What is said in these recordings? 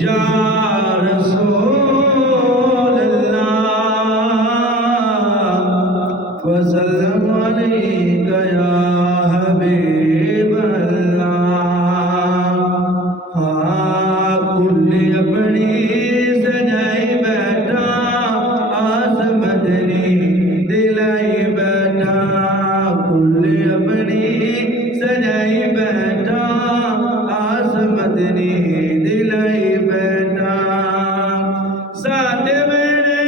या रसूल अल्लाह वसल्लम अलैका या हबीब अल्लाह। हाँ कुल अपनी सजाई बैठा आस मदनी दिलाई बैठा, कुल अपनी सजाई बैठा आस मदनी दिलाई बैठा। साडे वेले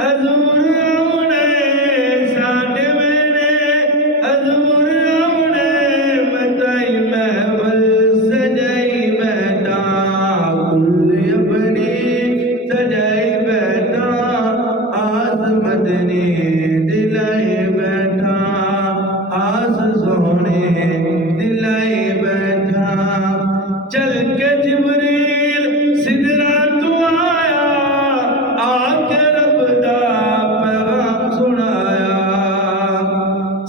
हजूर आउणे, साडे वेले हजूर आउणे, बताई महफल सजाई बैठा, कुल अपनी सजाई बैठा आस मदनी दिलाई बैठा, आस सोहने दिलाई बैठा। चल के जिब्रील सिदरा तू आया, आके रब दा पैगाम सुनाया।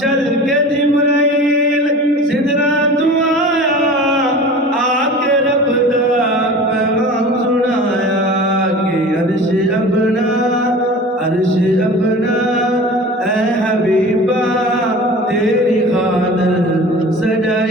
चल के जिब्रील सिदरा तू आया, आके रब दा पैगाम सुनाया कि अर्श अपना ऐ हबीबा तेरी खातिर सजाई